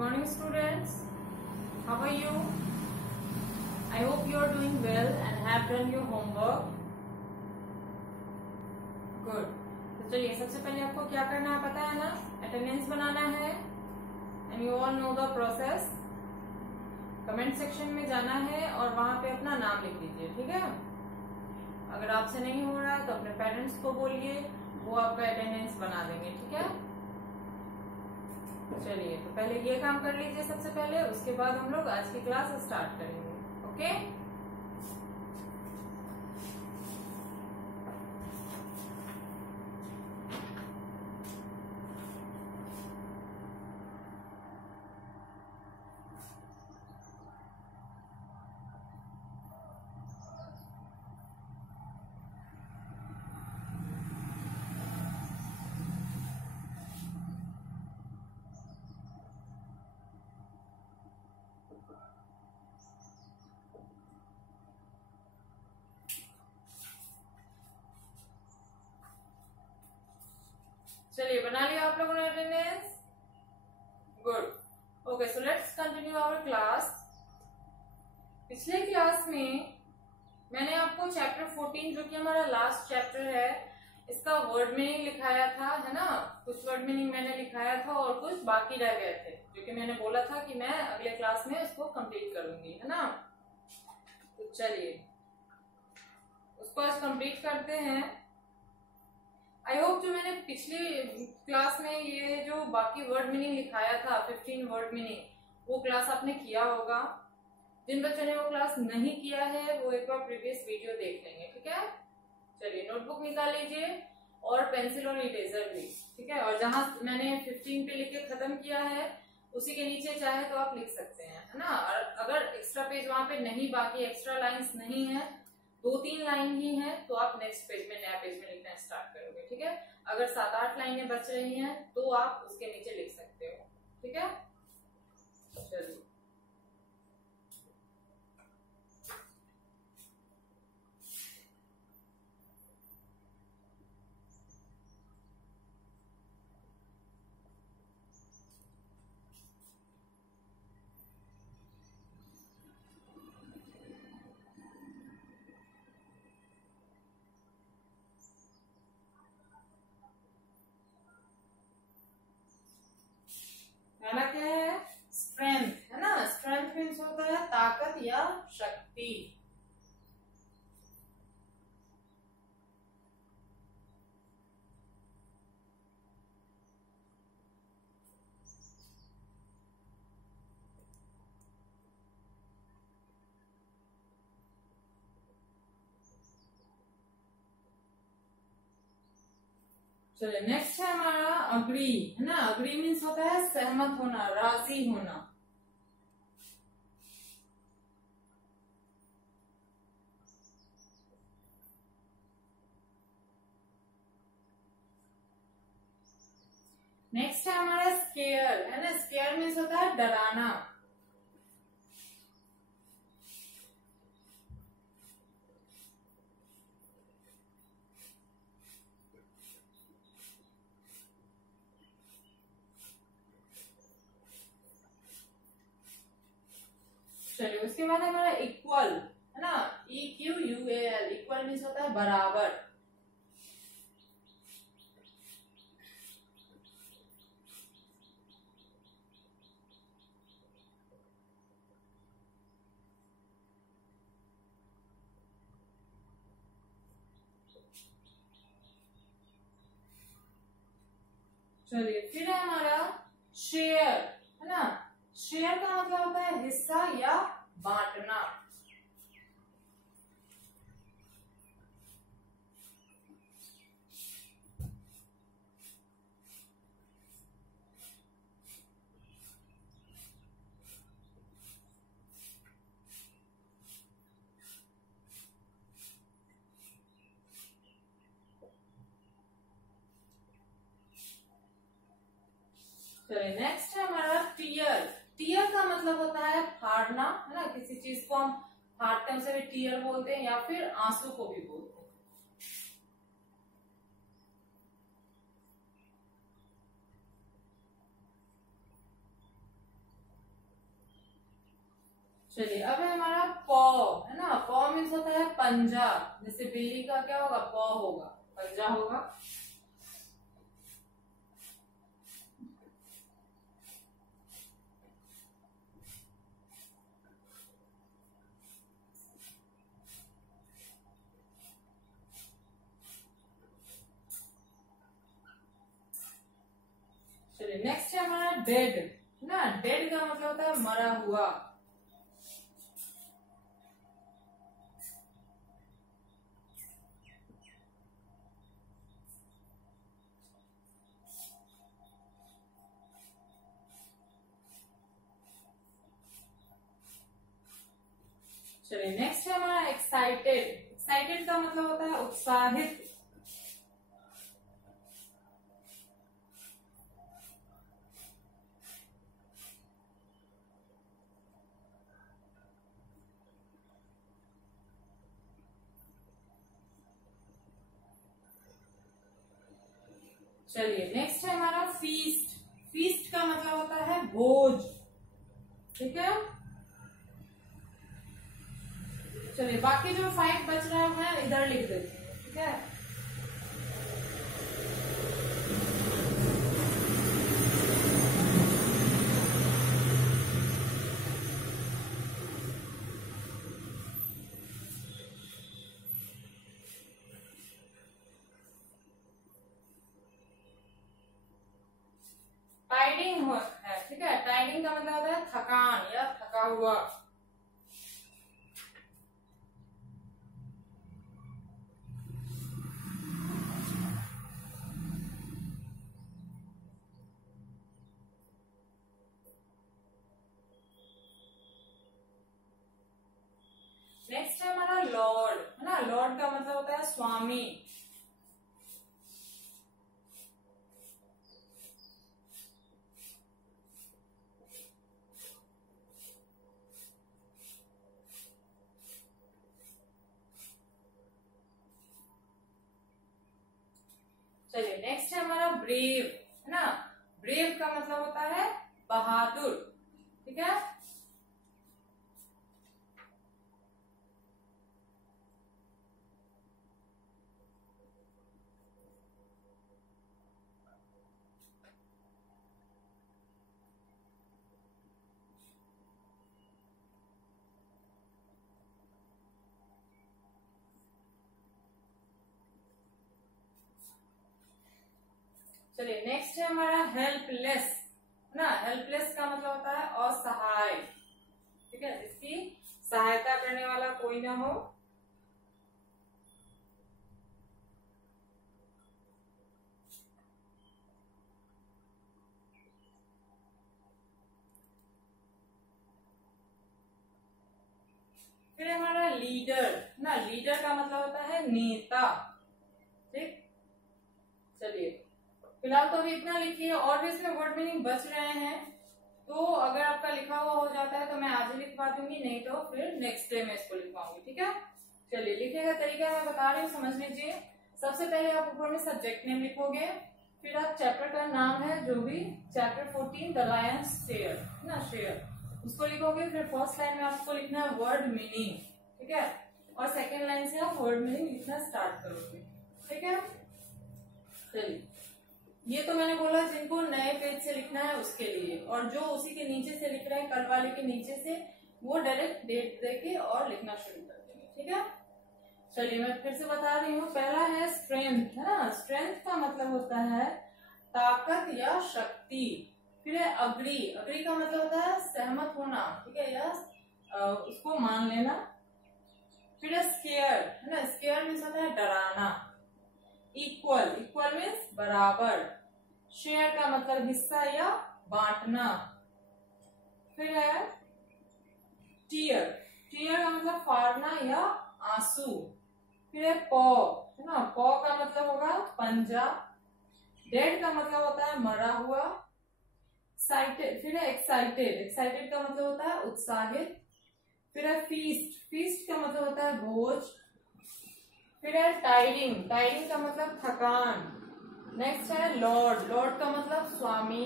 morning students, how are you? I hope you are doing well and have done your homework. Good. तो चलिए सबसे पहले आपको क्या करना है पता है ना, अटेंडेंस बनाना है and you all know the process. Comment section में जाना है और वहां पे अपना नाम लिख दीजिए, ठीक है। अगर आपसे नहीं हो रहा है तो अपने पेरेंट्स को बोलिए, वो आपका अटेंडेंस बना देंगे, ठीक है। चलिए तो पहले ये काम कर लीजिए सबसे पहले, उसके बाद हम लोग आज की क्लास स्टार्ट करेंगे, ओके। चलिए बना लिया आप लोगों ने attendance, good. Okay, so let's continue our class. पिछले क्लास में मैंने आपको चैप्टर 14 जो कि हमारा लास्ट चैप्टर है, इसका वर्ड मीनिंग लिखाया था, है ना। कुछ वर्ड मीनिंग मैंने लिखाया था और कुछ बाकी रह गए थे, जो कि मैंने बोला था कि मैं अगले क्लास में उसको कंप्लीट करूंगी, है ना। तो चलिए उसको आज कंप्लीट करते हैं। आई होप जो मैंने पिछली क्लास में ये जो बाकी वर्ड मीनिंग लिखाया था 15 वर्ड मीनिंग, वो क्लास आपने किया होगा। जिन बच्चों ने वो क्लास नहीं किया है वो एक बार प्रीवियस वीडियो देख लेंगे, ठीक है। चलिए नोटबुक निकाल लीजिए और पेंसिल और इरेजर भी, ठीक है। और जहां मैंने 15 पे लिख के खत्म किया है उसी के नीचे चाहे तो आप लिख सकते हैं, है ना। और अगर एक्स्ट्रा पेज वहां पे नहीं, बाकी एक्स्ट्रा लाइंस नहीं है, 2-3 लाइन ही है, तो आप नेक्स्ट पेज में, नया पेज में लिखना स्टार्ट करोगे, ठीक है। अगर 7-8 लाइनें बच रही हैं तो आप उसके नीचे लिख सकते हो, ठीक है। चलिए पहला क्या है, स्ट्रेंथ, है ना। स्ट्रेंथ मीन्स होता है ताकत या शक्ति। चलिए नेक्स्ट है हमारा अग्री, है ना। अग्री मीन्स होता है सहमत होना, राजी होना। नेक्स्ट है हमारा स्केयर, है ना। स्केयर मीन्स होता है डराना। चलिए उसके बाद हमारा इक्वल, है ना। EQUAL, इक्वल मीन्स होता है बराबर। चलिए फिर है हमारा शेयर, है ना। शेयर का मतलब होता है हिस्सा या बांटना। चलिए नेक्स्ट है हमारा टीयर। टीयर का मतलब होता है फाड़ना, है ना। किसी चीज को हम फाड़ते हैं उसे भी टीयर बोलते हैं, या फिर आंसू को भी बोलते हैं। चलिए अब है हमारा पॉ, है ना। पॉ मीन्स होता है पंजा। जैसे बिल्ली का क्या होगा, पॉ होगा, पंजा होगा। चलिए नेक्स्ट है हमारा डेड, है ना। डेड का मतलब होता है मरा हुआ। चलिए नेक्स्ट है हमारा एक्साइटेड। एक्साइटेड का मतलब होता है उत्साहित। चलिए नेक्स्ट है हमारा फीस्ट। फीस्ट का मतलब होता है भोज, ठीक है। चलिए बाकी जो 5 बच रहा है मैं इधर लिख देती हूँ, ठीक है। टाइडिंग है, ठीक है। टाइडिंग का मतलब होता है थकान या थका हुआ। नेक्स्ट है हमारा लॉर्ड, है ना। लॉर्ड का मतलब होता है स्वामी। चलिए नेक्स्ट है हमारा ब्रेव, है ना। ब्रेव का मतलब होता है बहादुर, ठीक है। चलिए नेक्स्ट है हमारा हेल्पलेस, है ना। हेल्पलेस का मतलब होता है असहाय, ठीक है, जिसकी सहायता करने वाला कोई ना हो। फिर हमारा लीडर, ना। लीडर का मतलब होता है नेता, ठीक। चलिए फिलहाल तो अभी इतना लिखिए, और भी इसमें वर्ड मीनिंग बच रहे हैं, तो अगर आपका लिखा हुआ हो जाता है तो मैं आज ही लिखवा दूंगी, नहीं तो फिर नेक्स्ट डे में इसको लिखवाऊंगी, ठीक है। चलिए लिखने का तरीका मैं बता रही हूँ, समझ लीजिए। सबसे पहले आप ऊपर में सब्जेक्ट नेम लिखोगे, फिर आप चैप्टर का नाम है जो भी, चैप्टर 14 द लायन शेयर, ना, शेयर, उसको लिखोगे। फिर फर्स्ट लाइन में आपको लिखना है वर्ड मीनिंग, ठीक है, और सेकेंड लाइन से आप वर्ड मीनिंग लिखना स्टार्ट करोगे, ठीक है। चलिए ये तो मैंने बोला जिनको नए पेज से लिखना है उसके लिए, और जो उसी के नीचे से लिख रहे हैं, कल वाले के नीचे से, वो डायरेक्ट डेट देके और लिखना शुरू कर देंगे, ठीक है। चलिए मैं फिर से बता रही हूँ। पहला है स्ट्रेंथ, है ना। स्ट्रेंथ का मतलब होता है ताकत या शक्ति। फिर है अग्री। अग्री का मतलब होता है सहमत होना, ठीक है, या उसको मान लेना। फिर है स्केयर, है ना। स्केयर मीन्स होता है डराना। इक्वल, इक्वल मीन्स बराबर। शेयर का मतलब हिस्सा या बांटना। फिर है टीयर। टीयर का मतलब फाड़ना या आंसू। फिर है पॉ, है ना। पॉ का मतलब होगा पंजा। डेड का मतलब होता है मरा हुआ। एक्साइटेड, फिर है एक्साइटेड। एक्साइटेड का मतलब होता है उत्साहित। फिर है फीस्ट। फीस्ट का मतलब होता है भोज। फिर है टायरिंग। टायरिंग का मतलब थकान। नेक्स्ट है लॉर्ड। लॉर्ड का मतलब स्वामी।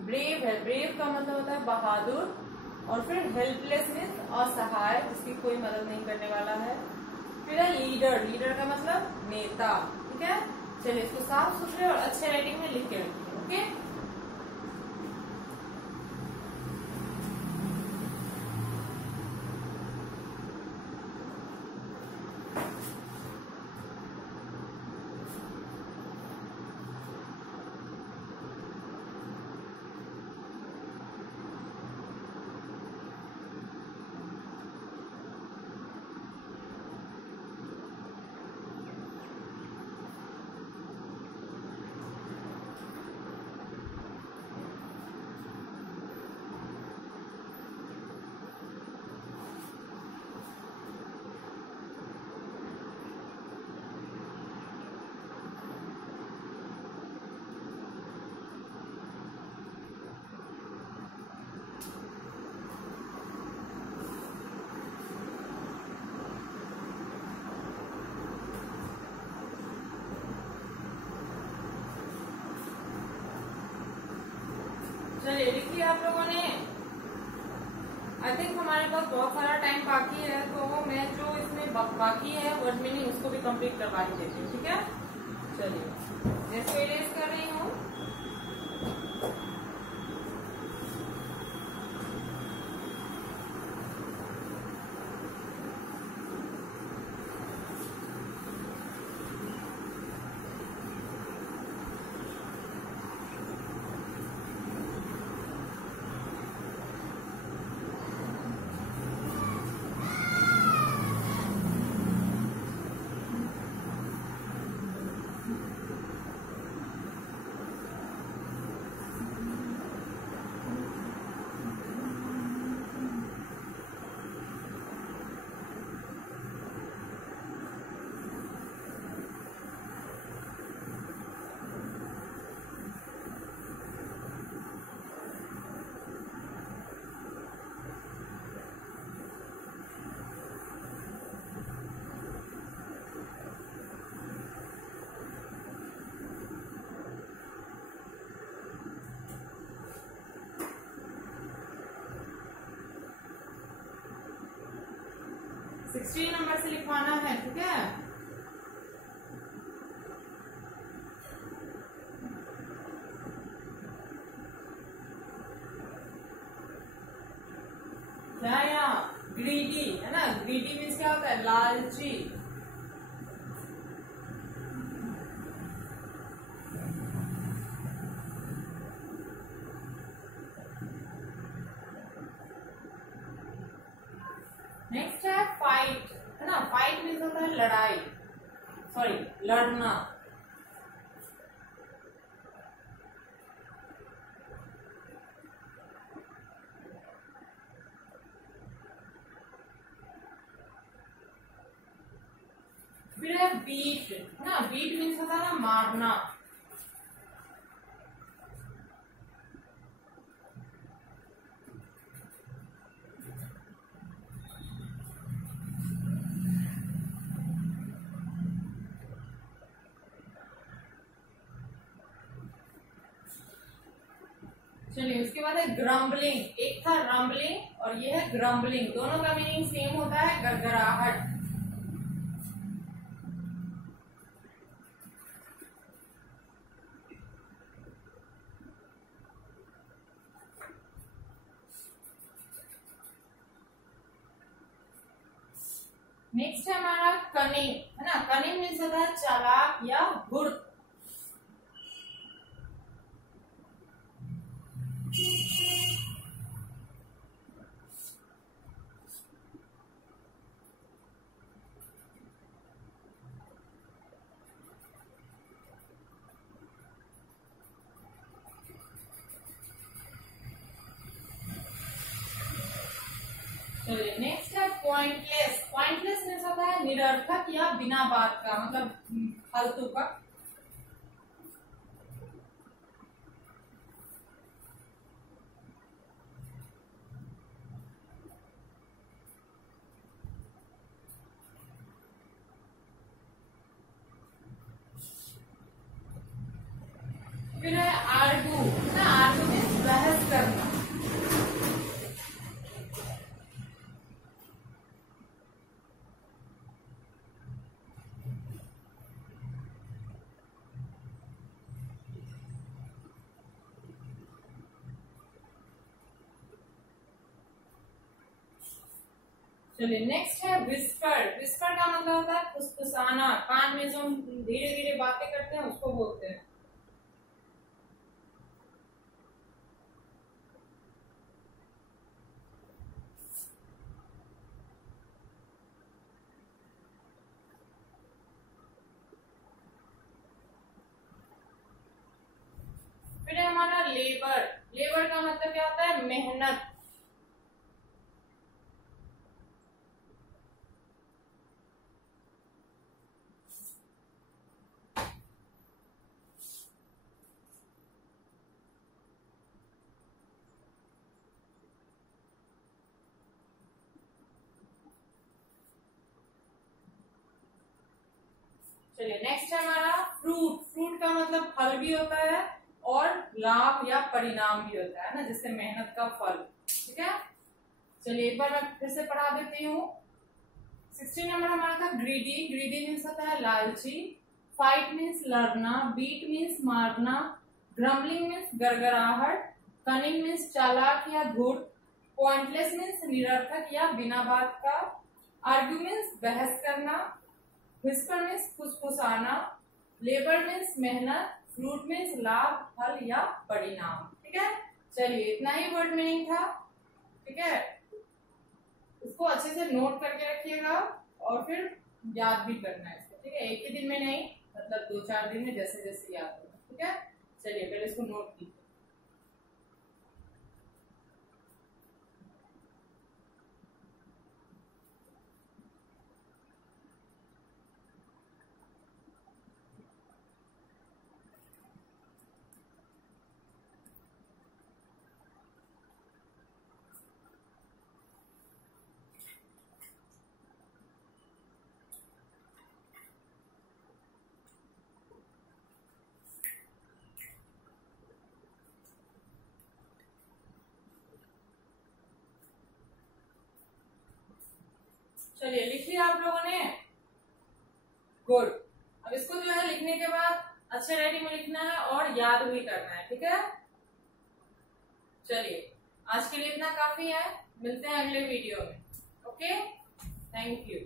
ब्रेव है। ब्रेव का मतलब होता है बहादुर। और फिर हेल्पलेस मीन्स असहाय, जिसकी कोई मदद नहीं करने वाला है। फिर है लीडर, लीडर का मतलब नेता, ठीक है। चलिए इसको साफ सुथरे और अच्छे राइटिंग में लिख के रखिए, ओके। चलिए लिखिए आप लोगों ने। आई थिंक हमारे पास बहुत सारा टाइम बाकी है, तो मैं जो इसमें बाकी है वर्ड मीनिंग उसको भी कंप्लीट करवा ही देती हूँ, ठीक है। चलिए मैं इसको इरेज कर रही हूँ। सिक्सटीन नंबर से लिखवाना है, ठीक है। क्या यहाँ ग्रीडी है ना, ग्रीडी मीन्स क्या होता है, लालची। नेक्स्ट है फाइट, है ना। फाइट मीन्स होता है लड़ाई, सॉरी लड़ना। फिर है बीट, है ना। बीट मीन्स होता है ना मारना। चलिए उसके बाद है ग्रम्बलिंग। एक था रम्बलिंग और ये है ग्रम्बलिंग, दोनों का मीनिंग सेम होता है, गड़गड़ाहट। नेक्स्ट है हमारा कनिंग, है ना। कनिंग मीन्स होता है चालाक या धूर्त। चलिए नेक्स्ट है पॉइंटलेस। पॉइंटलेस मीन्स होता है निरर्थक या बिना बात का, मतलब फालतू का। फिर है आर्गू, ना। आर्गू मीन्स बहस करना। चलिए नेक्स्ट है विस्पर। विस्पर का मतलब होता है फुसफुसाना, कान में जो हम धीरे धीरे बातें करते हैं उसको बोलते हैं। फिर है हमारा लेबर। लेबर का मतलब क्या होता है? मेहनत। चलिए नेक्स्ट है हमारा फ्रूट। फ्रूट का मतलब फल भी होता है और लाभ या परिणाम भी होता है ना, जैसे मेहनत का फल। ठीक है, चलिए एक बार मैं फिर से पढ़ा देती हूँ। 16 नंबर हमारा था ग्रीडी। ग्रीडी मीन्स होता है लालची। फाइट मीन्स लड़ना। बीट मीन्स मारना। ग्रम्बलिंग मीन्स गड़गड़ाहट। कनिंग मीन्स चालाक या धूर्त। पॉइंटलेस मीन्स निरर्थक या बिना बात का। आर्ग्यू मीन्स बहस करना। विस्पर मीन्स फुसफुसाना। लेबर मीन्स मेहनत। फ्रूट मीन्स लाभ, फल या परिणाम। ठीक है, चलिए इतना ही वर्ड मीनिंग था। ठीक है, इसको अच्छे से नोट करके रखिएगा और फिर याद भी करना है इसको। ठीक है, एक ही दिन में नहीं, मतलब 2-4 दिन में जैसे जैसे याद होगा। ठीक है, चलिए पहले इसको नोट कीजिए। चलिए लिख लिया आप लोगों ने? गुड। अब इसको जो है लिखने के बाद अच्छे राइटिंग में लिखना है और याद भी करना है। ठीक है, चलिए आज के लिए इतना काफी है। मिलते हैं अगले वीडियो में। Okay, thank you.